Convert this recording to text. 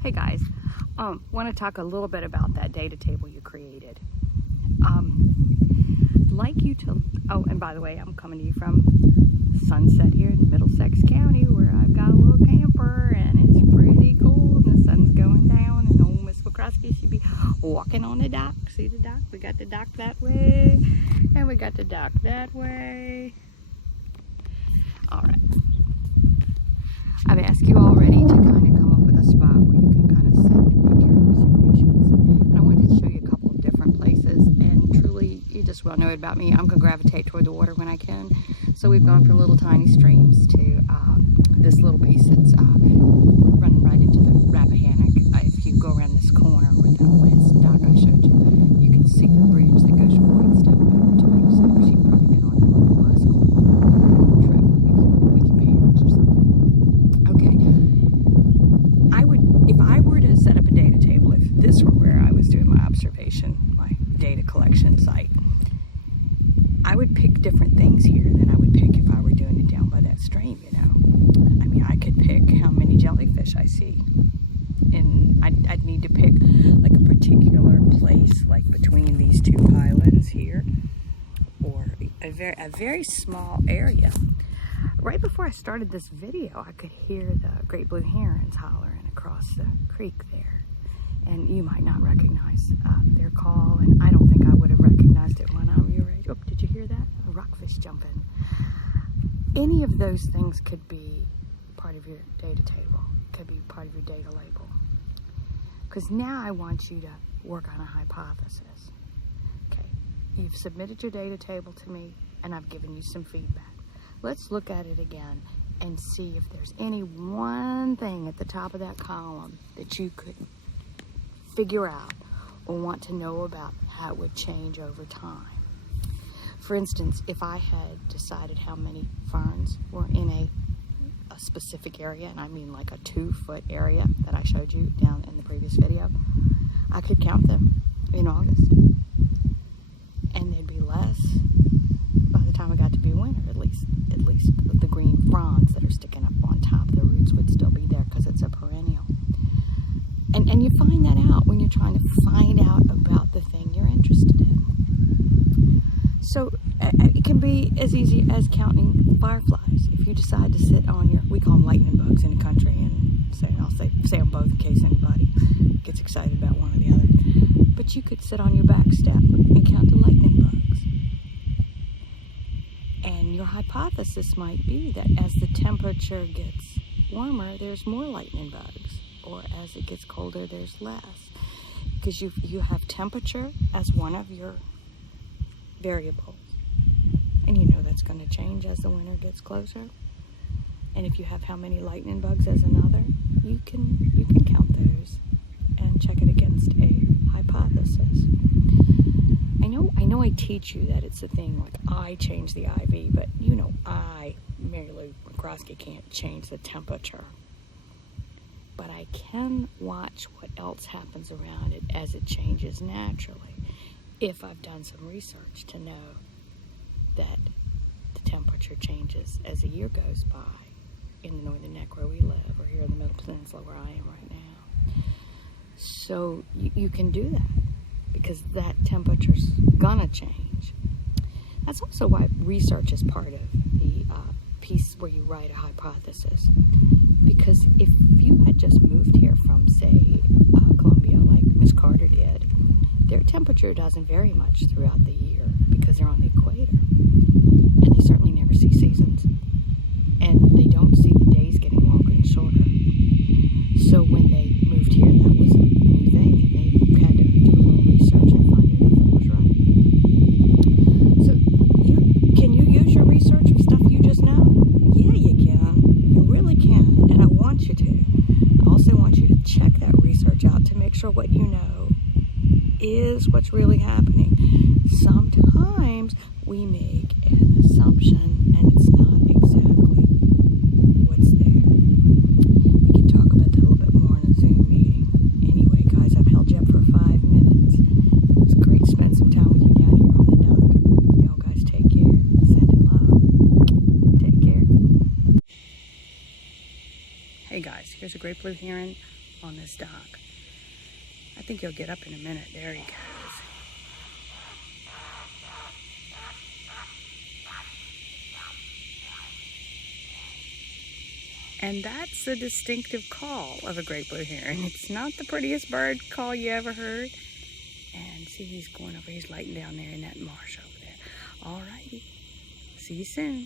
Hey guys, want to talk a little bit about that data table you created. I'd like you to, oh, and by the way, I'm coming to you from Sunset here in Middlesex County, where I've got a little camper and it's pretty cool and the sun's going down, and old Miss McCroskey should be walking on the dock. See the dock? We got the dock that way and we got the dock that way. All right. I've asked you already to kind of come up with a spot where you can kind of sit and make your observations. And I wanted to show you a couple of different places. And truly, you just well know about me. I'm going to gravitate toward the water when I can. So we've gone from little tiny streams to this little piece that's running right into the Rappahannock. If you go around this corner with that last dock I showed you, you can see the bridge that goes from Whitestone over to Middlesex. You've probably been on that little bus trip with your parents or something. If I were to set up a data table, if this were where I was doing my observation, my data collection site, I would pick different things here than I would pick if I were doing it down by that stream, you know. I mean, I could pick how many jellyfish I see. And I'd need to pick like a particular place, like between these two pylons here, or a very small area. Right before I started this video, I could hear the great blue herons hollering across the creek there. And you might not recognize their call, and I don't think I would have recognized it when I'm your age. Oh, did you hear that? A rockfish jumping. Any of those things could be part of your data table, could be part of your data label. Because now I want you to work on a hypothesis. Okay, you've submitted your data table to me, and I've given you some feedback. Let's look at it again and see if there's any one thing at the top of that column that you could figure out or want to know about how it would change over time. For instance, if I had decided how many ferns were in a specific area, and I mean like a 2-foot area that I showed you down in the previous video, I could count them in August. And there'd be less by the time it got to be winter, at least the green fronds that are sticking up on top. The roots would still be there because it's a perennial. And you find that out when you're trying to find out about the thing you're interested in. So it can be as easy as counting fireflies. If you decide to sit on your, we call them lightning bugs in the country, and I'll say them both in case anybody gets excited about one or the other. But you could sit on your back step and count the lightning bugs. And your hypothesis might be that as the temperature gets warmer, there's more lightning bugs, or as it gets colder, there's less. Because you have temperature as one of your variables. And you know that's going to change as the winter gets closer. And if you have how many lightning bugs as another, you can count those and check it against a hypothesis. I know I teach you that it's a thing like I change the IV, but you know I, Mary Lou McCroskey, can't change the temperature. But I can watch what else happens around it as it changes naturally, if I've done some research to know that the temperature changes as the year goes by in the Northern Neck where we live, or here in the Middle Peninsula where I am right now. So you can do that, because that temperature's gonna change. That's also why research is part of the piece where you write a hypothesis. Because if you had just moved here from, say, Colombia, like Miss Carter did, their temperature doesn't vary much throughout the year because they're on the equator. And they certainly never see seasons. And they don't see the days getting longer and shorter. So when they moved here, that was a new thing. And they had to do a little research and find out if it was right. So can you use your research of stuff you just know? Yeah, you can. You really can. And I want you to. I also want you to check that research out to make sure what you know is what's really happening. Sometimes we make an assumption and it's not exactly what's there. We can talk about that a little bit more in a Zoom meeting. Anyway, guys, I've held you up for 5 minutes. It's great to spend some time with you down here on the dock. Y'all guys take care. Sending love. Take care. Hey guys, here's a great blue heron on this dock. I think he'll get up in a minute. There he goes. And that's the distinctive call of a great blue heron. It's not the prettiest bird call you ever heard. And see, he's going over, he's lighting down there in that marsh over there. All righty. See you soon.